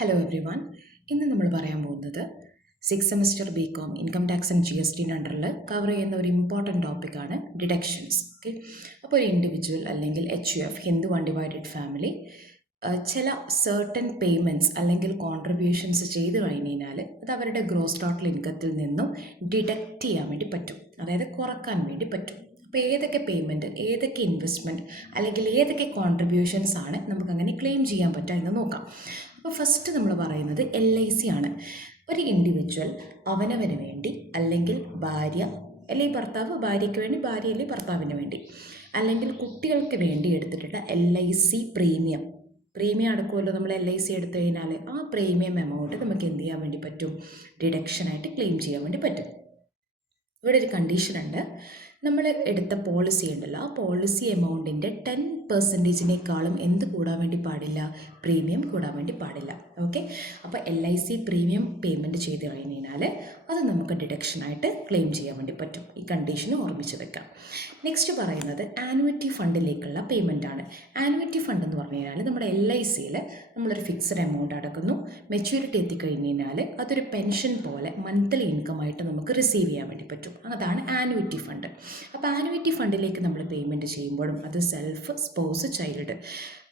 Hello every one. ഇന്ന് നമ്മൾ പറയാൻ പോകുന്നത് 6th semester BCom income tax and GST അണ്ടറിൽ കവർ ചെയ്യുന്ന ഒരു ഇമ്പോർട്ടൻറ്റ് ടോപ്പിക്കാണ് ഡിഡക്ഷൻസ്. ഓക്കെ, അപ്പോൾ ഒരു ഇൻഡിവിജ്വൽ അല്ലെങ്കിൽ HUF ഹിന്ദു അൺഡിവൈഡഡ് ഫാമിലി ചില സർട്ടൻ പേയ്മെൻറ്റ്സ് അല്ലെങ്കിൽ കോൺട്രിബ്യൂഷൻസ് ചെയ്ത് കഴിഞ്ഞാൽ അത് അവരുടെ ഗ്രോസ് ടോട്ടൽ ഇൻകത്തിൽ നിന്നും ഡിഡക്റ്റ് ചെയ്യാൻ വേണ്ടി പറ്റും, അതായത് കുറക്കാൻ വേണ്ടി പറ്റും. അപ്പോൾ ഏതൊക്കെ പേയ്മെൻറ്റ്, ഏതൊക്കെ ഇൻവെസ്റ്റ്മെൻറ്റ് അല്ലെങ്കിൽ ഏതൊക്കെ കോൺട്രിബ്യൂഷൻസ് ആണ് നമുക്കങ്ങനെ ക്ലെയിം ചെയ്യാൻ പറ്റുക എന്ന് നോക്കാം. അപ്പോൾ ഫസ്റ്റ് നമ്മൾ പറയുന്നത് LIC ആണ്. ഒരു ഇൻഡിവിജ്വൽ അവനവന് വേണ്ടി അല്ലെങ്കിൽ ഭാര്യ അല്ലെങ്കിൽ ഭർത്താവ്, ഭാര്യയ്ക്ക് വേണ്ടി, ഭാര്യ അല്ലെങ്കിൽ ഭർത്താവിന് വേണ്ടി, അല്ലെങ്കിൽ കുട്ടികൾക്ക് വേണ്ടി എടുത്തിട്ടുള്ള LIC പ്രീമിയം അടക്കമല്ലോ. നമ്മൾ LIC എടുത്തു കഴിഞ്ഞാൽ ആ പ്രീമിയം എമൗണ്ട് നമുക്ക് എന്ത് ചെയ്യാൻ വേണ്ടി പറ്റും? ഡിഡക്ഷനായിട്ട് ക്ലെയിം ചെയ്യാൻ വേണ്ടി പറ്റും. ഇവിടെ ഒരു കണ്ടീഷൻ ഉണ്ട്. നമ്മൾ എടുത്ത പോളിസി ഉണ്ടല്ലോ, ആ പോളിസി എമൗണ്ടിൻ്റെ 10%-നേക്കാളും എന്ത് കൂടാൻ വേണ്ടി പാടില്ല? പ്രീമിയം കൂടാൻ വേണ്ടി പാടില്ല. ഓക്കെ, അപ്പോൾ LIC പ്രീമിയം പേയ്മെൻറ്റ് ചെയ്ത് കഴിഞ്ഞാൽ അത് നമുക്ക് ഡിഡക്ഷനായിട്ട് ക്ലെയിം ചെയ്യാൻ വേണ്ടി പറ്റും. ഈ കണ്ടീഷന് ഓർമ്മിച്ച് വെക്കാം. നെക്സ്റ്റ് പറയുന്നത് ആനുവിറ്റി ഫണ്ടിലേക്കുള്ള പേയ്മെൻ്റ് ആണ്. ആനുവിറ്റി ഫണ്ട് എന്ന് പറഞ്ഞു കഴിഞ്ഞാൽ നമ്മുടെ LICയിൽ നമ്മളൊരു ഫിക്സഡ് എമൗണ്ട് അടക്കുന്നു. മെച്യൂരിറ്റി എത്തിക്കഴിഞ്ഞാൽ അതൊരു പെൻഷൻ പോലെ മന്ത്ലി ഇൻകമായിട്ട് നമുക്ക് റിസീവ് ചെയ്യാൻ വേണ്ടി പറ്റും. അതാണ് ആനുവിറ്റി ഫണ്ട്. അപ്പോൾ ആനുവിറ്റി ഫണ്ടിലേക്ക് നമ്മൾ പേയ്മെൻറ്റ് ചെയ്യുമ്പോഴും അത് സെൽഫ്, സ്പൗസ്, ചൈൽഡ്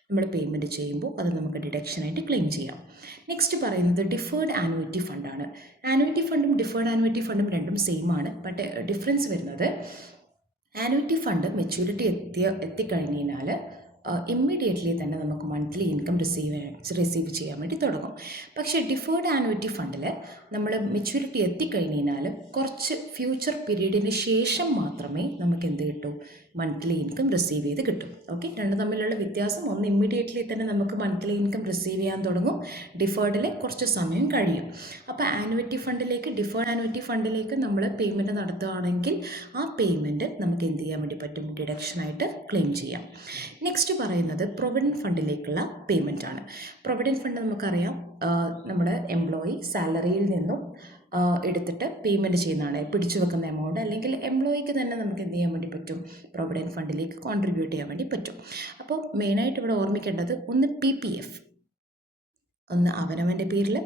നമ്മൾ പേയ്മെൻറ്റ് ചെയ്യുമ്പോൾ അത് നമുക്ക് ഡിഡക്ഷനായിട്ട് ക്ലെയിം ചെയ്യാം. നെക്സ്റ്റ് പറയുന്നത് ഡിഫേർഡ് ആനുവിറ്റി ഫണ്ടാണ്. ആനുവിറ്റി ഫണ്ടും ഡിഫേർഡ് ആനുവിറ്റി ഫണ്ടും രണ്ടും സെയിം ആണ്. ബട്ട് ഡിഫറൻസ് വരുന്നത് ആനുവിറ്റി ഫണ്ട് മെച്യൂരിറ്റി എത്തിക്കഴിഞ്ഞാൽ ഇമ്മീഡിയറ്റ്ലി തന്നെ നമുക്ക് മന്ത്ലി ഇൻകം റിസീവ് ചെയ്യാൻ വേണ്ടി തുടങ്ങും. പക്ഷേ ഡിഫേർഡ് ആനുവിറ്റി ഫണ്ടിൽ നമ്മൾ മെച്യൂരിറ്റി എത്തിക്കഴിഞ്ഞാൽ കുറച്ച് ഫ്യൂച്ചർ പീരീഡിന് ശേഷം മാത്രമേ നമുക്ക് എന്ത് കിട്ടും? മന്ത്ലി ഇൻകം റിസീവ് ചെയ്ത് കിട്ടും. ഓക്കെ, രണ്ടും തമ്മിലുള്ള വ്യത്യാസം, ഒന്ന് ഇമ്മീഡിയറ്റ്ലി തന്നെ നമുക്ക് മന്ത്ലി ഇൻകം റിസീവ് ചെയ്യാൻ തുടങ്ങും, ഡിഫേർഡിൽ കുറച്ച് സമയം കഴിയും. അപ്പോൾ ഡിഫേർഡ് ആനുവിറ്റി ഫണ്ടിലേക്ക് നമ്മൾ പേയ്മെൻറ്റ് നടത്തുകയാണെങ്കിൽ ആ പേയ്മെൻറ്റ് നമുക്ക് എന്ത് ചെയ്യാൻ വേണ്ടി പറ്റും? ഡിഡക്ഷനായിട്ട് ക്ലെയിം ചെയ്യാം. നെക്സ്റ്റ് പറയുന്നത് പ്രൊവിഡൻറ്റ് ഫണ്ടിലേക്കുള്ള പേയ്മെൻ്റ് ആണ്. പ്രൊവിഡൻറ്റ് ഫണ്ട് നമുക്കറിയാം, നമ്മുടെ എംപ്ലോയി സാലറിയിൽ നിന്നും എടുത്തിട്ട് പേയ്മെൻറ്റ് ചെയ്യുന്നതാണ്, പിടിച്ചു വെക്കുന്ന എമൗണ്ട്. അല്ലെങ്കിൽ എംപ്ലോയിക്ക് തന്നെ നമുക്ക് എന്ത് ചെയ്യാൻ വേണ്ടി പറ്റും? പ്രൊവിഡൻറ്റ് ഫണ്ടിലേക്ക് കോൺട്രിബ്യൂട്ട് ചെയ്യാൻ വേണ്ടി പറ്റും. അപ്പോൾ മെയിനായിട്ട് ഇവിടെ ഓർമ്മിക്കേണ്ടത് ഒന്ന് PPF, ഒന്ന് അവനവൻ്റെ പേരിൽ,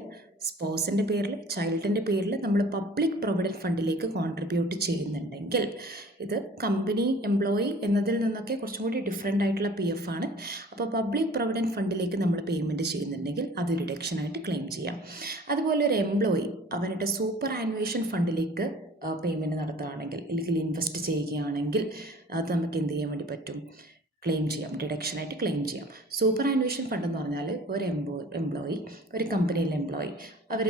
സ്പോസിൻ്റെ പേരിൽ, ചൈൽഡിൻ്റെ പേരിൽ നമ്മൾ പബ്ലിക് പ്രൊവിഡൻറ്റ് ഫണ്ടിലേക്ക് കോൺട്രിബ്യൂട്ട് ചെയ്യുന്നുണ്ടെങ്കിൽ ഇത് കമ്പനി എംപ്ലോയി എന്നതിൽ നിന്നൊക്കെ കുറച്ചും കൂടി ഡിഫറെൻ്റ് ആയിട്ടുള്ള PF ആണ്. അപ്പോൾ പബ്ലിക് പ്രൊവിഡൻറ്റ് ഫണ്ടിലേക്ക് നമ്മൾ പേയ്മെൻറ്റ് ചെയ്യുന്നുണ്ടെങ്കിൽ അത് ഡിഡക്ഷനായിട്ട് ക്ലെയിം ചെയ്യാം. അതുപോലെ ഒരു എംപ്ലോയി അവരുടെ സൂപ്പർ ആനുവേഷൻ ഫണ്ടിലേക്ക് പേയ്മെൻറ്റ് നടത്തുകയാണെങ്കിൽ അല്ലെങ്കിൽ ഇൻവെസ്റ്റ് ചെയ്യുകയാണെങ്കിൽ അത് നമുക്ക് എന്ത് ചെയ്യാൻ വേണ്ടി പറ്റും? ക്ലെയിം ചെയ്യാം, ഡിഡക്ഷനായിട്ട് ക്ലെയിം ചെയ്യാം. സൂപ്പർ ആനുവേഷൻ ഫണ്ട് എന്ന് പറഞ്ഞാൽ ഒരു എംപ്ലോയി, ഒരു കമ്പനിയിലെ എംപ്ലോയി, അവർ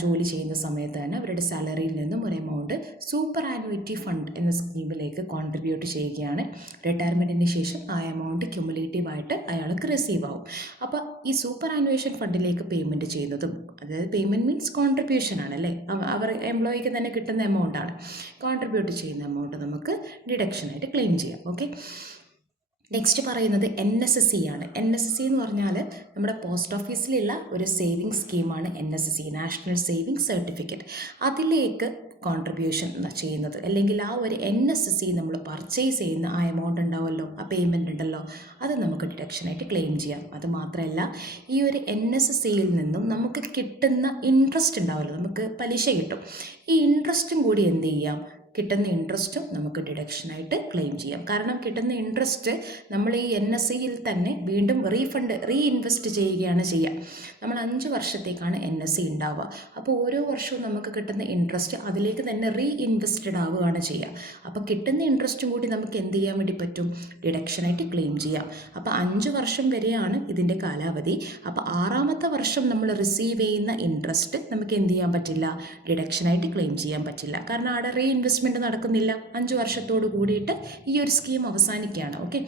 ജോലി ചെയ്യുന്ന സമയത്ത് തന്നെ അവരുടെ സാലറിയിൽ നിന്നും ഒരു എമൗണ്ട് സൂപ്പർ ആനുവിറ്റി ഫണ്ട് എന്ന സ്കീമിലേക്ക് കോൺട്രിബ്യൂട്ട് ചെയ്യുകയാണ്. റിട്ടയർമെൻറ്റിന് ശേഷം ആ എമൗണ്ട് ക്യുമുലേറ്റീവായിട്ട് അയാൾക്ക് റിസീവ് ആവും. അപ്പോൾ ഈ സൂപ്പർ ആനുവേഷൻ ഫണ്ടിലേക്ക് പേയ്മെൻറ്റ് ചെയ്യുന്നതും, അതായത് പേയ്മെൻറ്റ് മീൻസ് കോൺട്രിബ്യൂഷൻ ആണല്ലേ, അവർ എംപ്ലോയിക്ക് തന്നെ കിട്ടുന്ന എമൗണ്ടാണ്. കോൺട്രിബ്യൂട്ട് ചെയ്യുന്ന എമൗണ്ട് നമുക്ക് ഡിഡക്ഷനായിട്ട് ക്ലെയിം ചെയ്യാം. ഓക്കെ, നെക്സ്റ്റ് പറയുന്നത് NSSC ആണ്. NSSC എന്ന് പറഞ്ഞാൽ നമ്മുടെ പോസ്റ്റ് ഓഫീസിലുള്ള ഒരു സേവിങ് സ്കീമാണ് NSSC, നാഷണൽ സേവിങ് സർട്ടിഫിക്കറ്റ്. അതിലേക്ക് കോൺട്രിബ്യൂഷൻ ചെയ്യുന്നത് അല്ലെങ്കിൽ ആ ഒരു NSSC നമ്മൾ പർച്ചേസ് ചെയ്യുന്ന ആ എമൗണ്ട് ഉണ്ടാവുമല്ലോ, ആ പേയ്മെൻ്റ് ഉണ്ടല്ലോ, അത് നമുക്ക് ഡിഡക്ഷനായിട്ട് ക്ലെയിം ചെയ്യാം. അത് മാത്രമല്ല, ഈ ഒരു NSSCയിൽ നിന്നും നമുക്ക് കിട്ടുന്ന ഇൻട്രസ്റ്റ് ഉണ്ടാവുമല്ലോ, നമുക്ക് പലിശ കിട്ടും. ഈ ഇൻട്രസ്റ്റും കൂടി എന്ത് ചെയ്യാം? കിട്ടുന്ന ഇൻട്രസ്റ്റും നമുക്ക് ഡിഡക്ഷനായിട്ട് ക്ലെയിം ചെയ്യാം. കാരണം കിട്ടുന്ന ഇൻട്രസ്റ്റ് നമ്മൾ ഈ NSCയിൽ തന്നെ വീണ്ടും റീഇൻവെസ്റ്റ് ചെയ്യുകയാണ് ചെയ്യുക. നമ്മൾ 5 വർഷത്തേക്കാണ് NSC ഉണ്ടാവുക. അപ്പോൾ ഓരോ വർഷവും നമുക്ക് കിട്ടുന്ന ഇൻട്രസ്റ്റ് അതിലേക്ക് തന്നെ റീഇൻവെസ്റ്റഡ് ആവുകയാണ് ചെയ്യുക. അപ്പോൾ കിട്ടുന്ന ഇൻട്രസ്റ്റും കൂടി നമുക്ക് എന്ത് ചെയ്യാൻ വേണ്ടി പറ്റും? ഡിഡക്ഷനായിട്ട് ക്ലെയിം ചെയ്യാം. അപ്പോൾ 5 വർഷം വരെയാണ് ഇതിൻ്റെ കാലാവധി. അപ്പോൾ 6ാമത്തെ വർഷം നമ്മൾ റിസീവ് ചെയ്യുന്ന ഇൻട്രസ്റ്റ് നമുക്ക് എന്ത് ചെയ്യാൻ പറ്റില്ല? ഡിഡക്ഷനായിട്ട് ക്ലെയിം ചെയ്യാൻ പറ്റില്ല. കാരണം അവിടെ റീഇൻവെസ്റ്റ്മെൻറ്റ് നടക്കുന്നില്ല. 5 വർഷത്തോട് കൂടിയിട്ട് ഈ ഒരു സ്കീം അവസാനിക്കുകയാണ്. ഓക്കെ,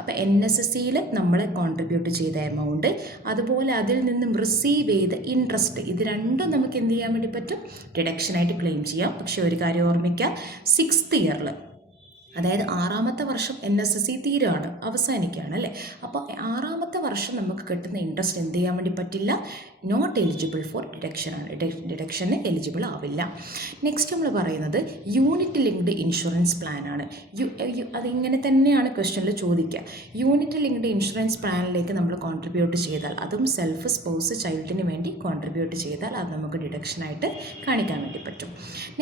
അപ്പോൾ NSSCയിൽ നമ്മൾ കോൺട്രിബ്യൂട്ട് ചെയ്ത എമൗണ്ട്, അതുപോലെ അതിൽ നിന്നും റിസീവ് ചെയ്ത ഇൻട്രസ്റ്റ്, ഇത് രണ്ടും നമുക്ക് എന്ത് ചെയ്യാൻ വേണ്ടി പറ്റും? ഡിഡക്ഷനായിട്ട് ക്ലെയിം ചെയ്യാം. പക്ഷേ ഒരു കാര്യം ഓർമ്മിക്കുക, 6th ഇയറിൽ അതായത് 6ാമത്തെ വർഷം NSSC തീരുകയാണ്, അവസാനിക്കുകയാണ് അല്ലേ. അപ്പോൾ 6ാമത്തെ വർഷം നമുക്ക് കിട്ടുന്ന ഇൻട്രസ്റ്റ് എന്ത് ചെയ്യാൻ വേണ്ടി പറ്റില്ല, നോട്ട് എലിജിബിൾ ഫോർ ഡിഡക്ഷൻ ആണ്, ഡിഡക്ഷന് എലിജിബിൾ ആവില്ല. നെക്സ്റ്റ് നമ്മൾ പറയുന്നത് യൂണിറ്റ് ലിങ്ക്ഡ് ഇൻഷുറൻസ് പ്ലാൻ ആണ്. അതിങ്ങനെ തന്നെയാണ് ക്വസ്റ്റ്യനിൽ ചോദിക്കുക. യൂണിറ്റ് ലിങ്ക്ഡ് ഇൻഷുറൻസ് പ്ലാനിലേക്ക് നമ്മൾ കോൺട്രിബ്യൂട്ട് ചെയ്താൽ, അതും സെൽഫ്, സ്പൗസ്, ചൈൽഡിന് വേണ്ടി കോൺട്രിബ്യൂട്ട് ചെയ്താൽ അത് നമുക്ക് ഡിഡക്ഷനായിട്ട് കാണിക്കാൻ വേണ്ടി പറ്റും.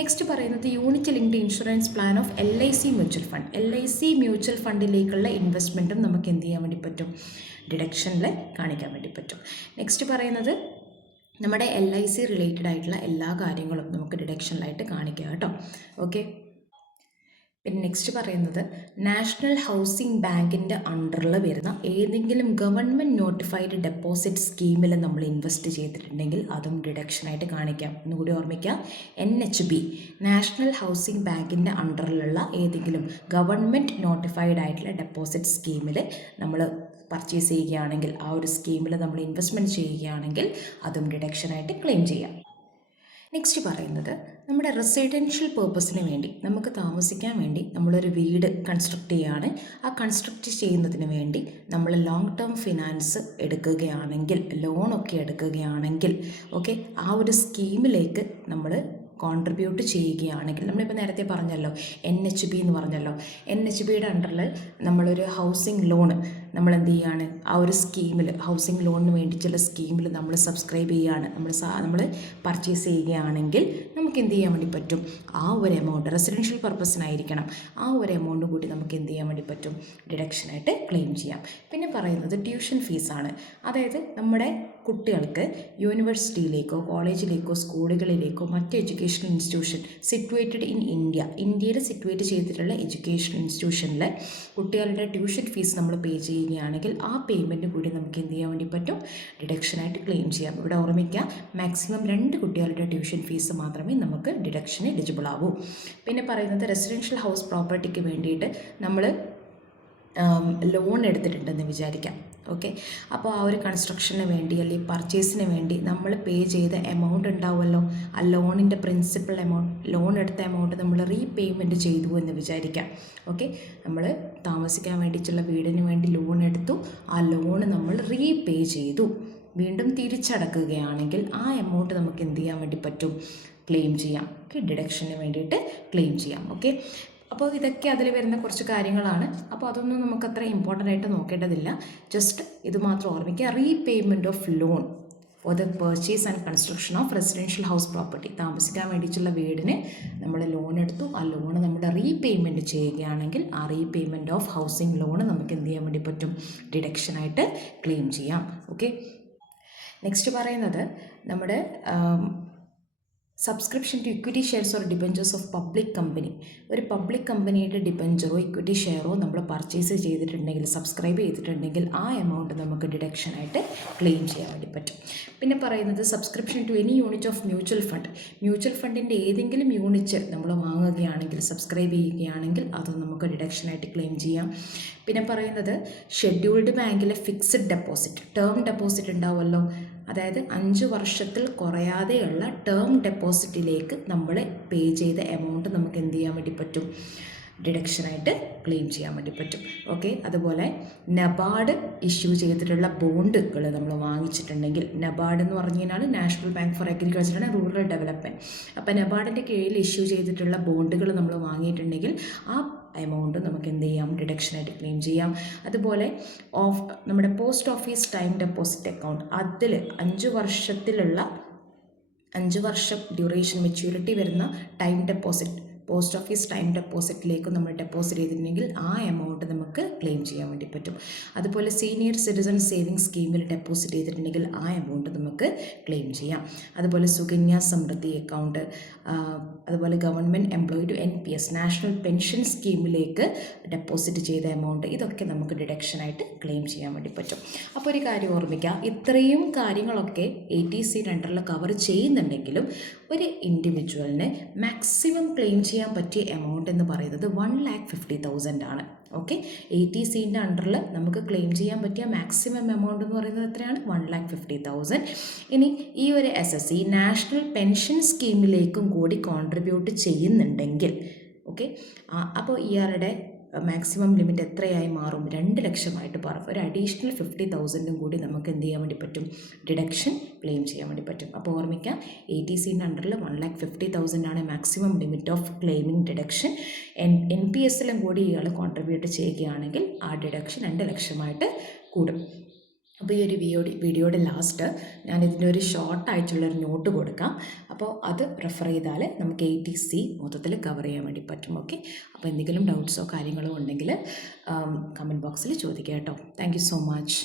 നെക്സ്റ്റ് പറയുന്നത് unit linked insurance plan of LIC mutual fund. LIC mutual ഫണ്ടിലേക്കുള്ള ഇൻവെസ്റ്റ്മെൻറ്റും നമുക്ക് എന്ത് ചെയ്യാൻ വേണ്ടി പറ്റും, ഡിഡക്ഷനിൽ കാണിക്കാൻ വേണ്ടി പറ്റും. നെക്സ്റ്റ് പറയുന്നത് നമ്മുടെ LIC റിലേറ്റഡ് ആയിട്ടുള്ള എല്ലാ കാര്യങ്ങളും നമുക്ക് ഡിഡക്ഷനിലായിട്ട് കാണിക്കുക കേട്ടോ. ഓക്കെ. പിന്നെ നെക്സ്റ്റ് പറയുന്നത് നാഷണൽ ഹൗസിംഗ് ബാങ്കിൻ്റെ അണ്ടറിൽ വരുന്ന ഏതെങ്കിലും ഗവൺമെൻറ് നോട്ടിഫൈഡ് ഡെപ്പോസിറ്റ് സ്കീമിൽ നമ്മൾ ഇൻവെസ്റ്റ് ചെയ്തിട്ടുണ്ടെങ്കിൽ അതും ഡിഡക്ഷനായിട്ട് കാണിക്കാം. ഒന്നുകൂടി ഓർമ്മിക്കാം, NHB നാഷണൽ ഹൗസിംഗ് ബാങ്കിൻ്റെ അണ്ടറിലുള്ള ഏതെങ്കിലും ഗവൺമെൻറ് നോട്ടിഫൈഡ് ആയിട്ടുള്ള ഡെപ്പോസിറ്റ് സ്കീമിൽ നമ്മൾ പർച്ചേസ് ചെയ്യുകയാണെങ്കിൽ, ആ ഒരു സ്കീമിൽ നമ്മൾ ഇൻവെസ്റ്റ്മെൻറ്റ് ചെയ്യുകയാണെങ്കിൽ അതും ഡിഡക്ഷനായിട്ട് ക്ലെയിം ചെയ്യാം. നെക്സ്റ്റ് പറയുന്നത് നമ്മുടെ റെസിഡൻഷ്യൽ പേർപ്പസിന് വേണ്ടി, നമുക്ക് താമസിക്കാൻ വേണ്ടി നമ്മളൊരു വീട് കൺസ്ട്രക്റ്റ് ചെയ്യുകയാണ്. ആ കൺസ്ട്രക്റ്റ് ചെയ്യുന്നതിന് വേണ്ടി നമ്മൾ ലോങ് ടേം ഫിനാൻസ് എടുക്കുകയാണെങ്കിൽ, ലോണൊക്കെ എടുക്കുകയാണെങ്കിൽ, ഓക്കെ, ആ ഒരു സ്കീമിലേക്ക് നമ്മൾ കോൺട്രിബ്യൂട്ട് ചെയ്യുകയാണെങ്കിൽ, നമ്മളിപ്പോൾ നേരത്തെ പറഞ്ഞല്ലോ NHB എന്ന് പറഞ്ഞല്ലോ, NHBയുടെ അണ്ടറിൽ നമ്മളൊരു ഹൗസിംഗ് ലോണ് നമ്മൾ എന്ത് ചെയ്യുകയാണ്, ആ ഒരു സ്കീമിൽ, ഹൗസിംഗ് ലോണിന് വേണ്ടിയിട്ടുള്ള സ്കീമിൽ നമ്മൾ സബ്സ്ക്രൈബ് ചെയ്യുകയാണ്, നമ്മൾ പർച്ചേസ് ചെയ്യുകയാണെങ്കിൽ നമുക്ക് എന്ത് ചെയ്യാൻ വേണ്ടി പറ്റും, ആ ഒരു എമൗണ്ട് റെസിഡൻഷ്യൽ പർപ്പസിനായിരിക്കണം, ആ ഒരു എമൗണ്ട് കൂടി നമുക്ക് എന്ത് ചെയ്യാൻ വേണ്ടി പറ്റും, ഡിഡക്ഷനായിട്ട് ക്ലെയിം ചെയ്യാം. പിന്നെ പറയുന്നത് ട്യൂഷൻ ഫീസാണ്. അതായത് നമ്മുടെ കുട്ടികൾക്ക് യൂണിവേഴ്സിറ്റിയിലേക്കോ കോളേജിലേക്കോ സ്കൂളുകളിലേക്കോ മറ്റ് എഡ്യൂക്കേഷണൽ ഇൻസ്റ്റിറ്റ്യൂഷൻ സിറ്റുവേറ്റഡ് ഇൻ ഇന്ത്യയിൽ സിറ്റുവേറ്റ് ചെയ്തിട്ടുള്ള എഡ്യൂക്കേഷൻ ഇൻസ്റ്റിറ്റ്യൂഷനിൽ കുട്ടികളുടെ ട്യൂഷൻ ഫീസ് നമ്മൾ പേ ചെയ്യുകയാണെങ്കിൽ ആ പേയ്മെൻറ്റ് കൂടി നമുക്ക് എന്ത് ചെയ്യാൻ വേണ്ടി പറ്റും, ഡിഡക്ഷനായിട്ട് ക്ലെയിം ചെയ്യാം. ഇവിടെ ഓർമ്മിക്കുക, മാക്സിമം 2 കുട്ടികളുടെ ട്യൂഷൻ ഫീസ് മാത്രമേ നമുക്ക് ഡിഡക്ഷന് എലിജിബിൾ ആവൂ. പിന്നെ പറയുന്നത് റെസിഡൻഷ്യൽ ഹൗസ് പ്രോപ്പർട്ടിക്ക് വേണ്ടിയിട്ട് നമ്മൾ ലോൺ എടുത്തിട്ടുണ്ടെന്ന് വിചാരിക്കാം. ഓക്കെ, അപ്പോൾ ആ ഒരു കൺസ്ട്രക്ഷന് വേണ്ടി അല്ലെങ്കിൽ പർച്ചേസിന് വേണ്ടി നമ്മൾ പേ ചെയ്ത എമൗണ്ട് ഉണ്ടാവുമല്ലോ, ആ ലോണിൻ്റെ പ്രിൻസിപ്പൽ എമൗണ്ട്, ലോൺ എടുത്ത എമൗണ്ട് നമ്മൾ റീപേയ്മെൻറ്റ് ചെയ്തു എന്ന് വിചാരിക്കാം. ഓക്കെ, നമ്മൾ താമസിക്കാൻ വേണ്ടിയിട്ടുള്ള വീടിന് വേണ്ടി ലോൺ എടുത്തു, ആ ലോൺ നമ്മൾ റീപേ ചെയ്തു, വീണ്ടും തിരിച്ചടക്കുകയാണെങ്കിൽ ആ എമൗണ്ട് നമുക്ക് എന്ത് ചെയ്യാൻ വേണ്ടി പറ്റും, ക്ലെയിം ചെയ്യാം. ഓക്കെ, ഡിഡക്ഷന് വേണ്ടിയിട്ട് ക്ലെയിം ചെയ്യാം. ഓക്കെ, അപ്പോൾ ഇതൊക്കെ അതിൽ വരുന്ന കുറച്ച് കാര്യങ്ങളാണ്. അപ്പോൾ അതൊന്നും നമുക്ക് അത്ര ഇമ്പോർട്ടൻ്റ് ആയിട്ട് നോക്കേണ്ടതില്ല, ജസ്റ്റ് ഇത് മാത്രം ഓർമ്മിക്കുക. Repayment of loan for the purchase and construction of residential house property. താമസിക്കാൻ വേണ്ടിയിട്ടുള്ള വീടിന് നമ്മൾ ലോൺ എടുത്തു, ആ ലോൺ നമ്മുടെ റീപേയ്മെൻറ്റ് ചെയ്യുകയാണെങ്കിൽ ആ റീപേയ്മെൻറ്റ് ഓഫ് ഹൗസിംഗ് ലോൺ നമുക്ക് എന്ത് ചെയ്യാൻ വേണ്ടി പറ്റും, ഡിഡക്ഷനായിട്ട് ക്ലെയിം ചെയ്യാം. ഓക്കെ, നെക്സ്റ്റ് പറയുന്നത് നമ്മുടെ subscription to equity shares or debentures of public company. ഒരു പബ്ലിക് കമ്പനിയുടെ ഡിബഞ്ചറോ ഇക്വിറ്റി ഷെയറോ നമ്മൾ പർച്ചേസ് ചെയ്തിട്ടുണ്ടെങ്കിൽ, സബ്സ്ക്രൈബ് ചെയ്തിട്ടുണ്ടെങ്കിൽ ആ എമൗണ്ട് നമുക്ക് ഡിഡക്ഷനായിട്ട് ക്ലെയിം ചെയ്യാൻ വേണ്ടി പറ്റും. പിന്നെ പറയുന്നത് subscription to any unit of mutual fund. Mutual ഫണ്ടിൻ്റെ ഏതെങ്കിലും യൂണിറ്റ് നമ്മൾ വാങ്ങുകയാണെങ്കിൽ, സബ്സ്ക്രൈബ് ചെയ്യുകയാണെങ്കിൽ അത് നമുക്ക് ഡിഡക്ഷനായിട്ട് ക്ലെയിം ചെയ്യാം. പിന്നെ പറയുന്നത് ഷെഡ്യൂൾഡ് ബാങ്കിലെ ഫിക്സഡ് ഡെപ്പോസിറ്റ്, ടേം ഡെപ്പോസിറ്റ് ഉണ്ടാവുമല്ലോ, അതായത് 5 വർഷത്തിൽ കുറയാതെയുള്ള ടേം ഡെപ്പോസിറ്റിലേക്ക് നമ്മൾ പേ ചെയ്ത എമൗണ്ട് നമുക്ക് എന്ത് ചെയ്യാൻ വേണ്ടി പറ്റും, ഡിഡക്ഷനായിട്ട് ക്ലെയിം ചെയ്യാൻ വേണ്ടി പറ്റും. ഓക്കെ, അതുപോലെ നബാർഡ് ഇഷ്യൂ ചെയ്തിട്ടുള്ള ബോണ്ടുകൾ നമ്മൾ വാങ്ങിച്ചിട്ടുണ്ടെങ്കിൽ, നബാർഡ് എന്ന് പറഞ്ഞു കഴിഞ്ഞാൽ national bank for agriculture and rural development. അപ്പോൾ നബാർഡിൻ്റെ കീഴിൽ ഇഷ്യൂ ചെയ്തിട്ടുള്ള ബോണ്ടുകൾ നമ്മൾ വാങ്ങിയിട്ടുണ്ടെങ്കിൽ ആ എമൗണ്ട് നമുക്ക് എന്ത് ചെയ്യാം, ഡിഡക്ഷനായിട്ട് ക്ലെയിം ചെയ്യാം. അതുപോലെ നമ്മുടെ post office time deposit account, അതിൽ 5 വർഷം ഡ്യൂറേഷൻ മെച്യൂരിറ്റി വരുന്ന time deposit, post office time ഡെപ്പോസിറ്റിലേക്ക് നമ്മൾ ഡെപ്പോസിറ്റ് ചെയ്തിട്ടുണ്ടെങ്കിൽ ആ എമൗണ്ട് നമുക്ക് ക്ലെയിം ചെയ്യാൻ വേണ്ടി പറ്റും. അതുപോലെ സീനിയർ സിറ്റിസൺ സേവിങ്സ് സ്കീമിൽ ഡെപ്പോസിറ്റ് ചെയ്തിട്ടുണ്ടെങ്കിൽ ആ എമൗണ്ട് നമുക്ക് ക്ലെയിം ചെയ്യാം. അതുപോലെ സുകന്യ സമൃദ്ധി അക്കൗണ്ട്, അതുപോലെ government employee to NPS national pension സ്കീമിലേക്ക് ഡെപ്പോസിറ്റ് ചെയ്ത എമൗണ്ട്, ഇതൊക്കെ നമുക്ക് ഡിഡക്ഷനായിട്ട് ക്ലെയിം ചെയ്യാൻ വേണ്ടി പറ്റും. അപ്പോൾ ഒരു കാര്യം ഓർമ്മിക്കുക, ഇത്രയും കാര്യങ്ങളൊക്കെ ATC അണ്ടറിൽ കവർ ചെയ്യുന്നുണ്ടെങ്കിലും ഒരു ഇൻഡിവിജ്വലിന് മാക്സിമം ക്ലെയിം ചെയ്യാൻ പറ്റിയ എമൗണ്ട് എന്ന് പറയുന്നത് 1,50,000 ആണ്. ഓക്കെ, ATCൻ്റെ അണ്ടറിൽ നമുക്ക് ക്ലെയിം ചെയ്യാൻ പറ്റിയ മാക്സിമം എമൗണ്ട് എന്ന് പറയുന്നത് എത്രയാണ്, 1,50,000. ഇനി ഈ ഒരു SSC നാഷണൽ പെൻഷൻ സ്കീമിലേക്കും കൂടി കോൺട്രിബ്യൂട്ട് ചെയ്യുന്നുണ്ടെങ്കിൽ ഓക്കെ. അപ്പോൾ ഇയാളുടെ മാക്സിമം ലിമിറ്റ് എത്രയായി മാറും? 2 ലക്ഷമായിട്ട് മാറും. ഒരു അഡീഷണൽ 50,000 കൂടി നമുക്ക് എന്ത് ചെയ്യാൻ വേണ്ടി പറ്റും? ഡിഡക്ഷൻ ക്ലെയിം ചെയ്യാൻ വേണ്ടി പറ്റും. അപ്പോൾ ഓർമ്മിക്കാം, ATCൻ്റെ അണ്ടറിൽ 1,50,000 ആണ് maximum limit of claiming deduction. NPSലും കൂടി ഇയാൾ കോൺട്രിബ്യൂട്ട് ചെയ്യുകയാണെങ്കിൽ ആ ഡിഡക്ഷൻ 2 ലക്ഷമായിട്ട് കൂടും. അപ്പോൾ ഈ ഒരു വീഡിയോയുടെ ലാസ്റ്റ് ഞാൻ ഇതിൻ്റെ ഒരു ഷോർട്ടായിട്ടുള്ളൊരു നോട്ട് കൊടുക്കാം. അപ്പോൾ അത് റെഫർ ചെയ്താൽ നമുക്ക് ATC മൊത്തത്തിൽ കവർ ചെയ്യാൻ വേണ്ടി പറ്റും. ഓക്കെ. അപ്പോൾ എന്തെങ്കിലും ഡൗട്ട്സോ കാര്യങ്ങളോ ഉണ്ടെങ്കിൽ കമൻറ്റ് ബോക്സിൽ ചോദിക്കുക കേട്ടോ. Thank you so much.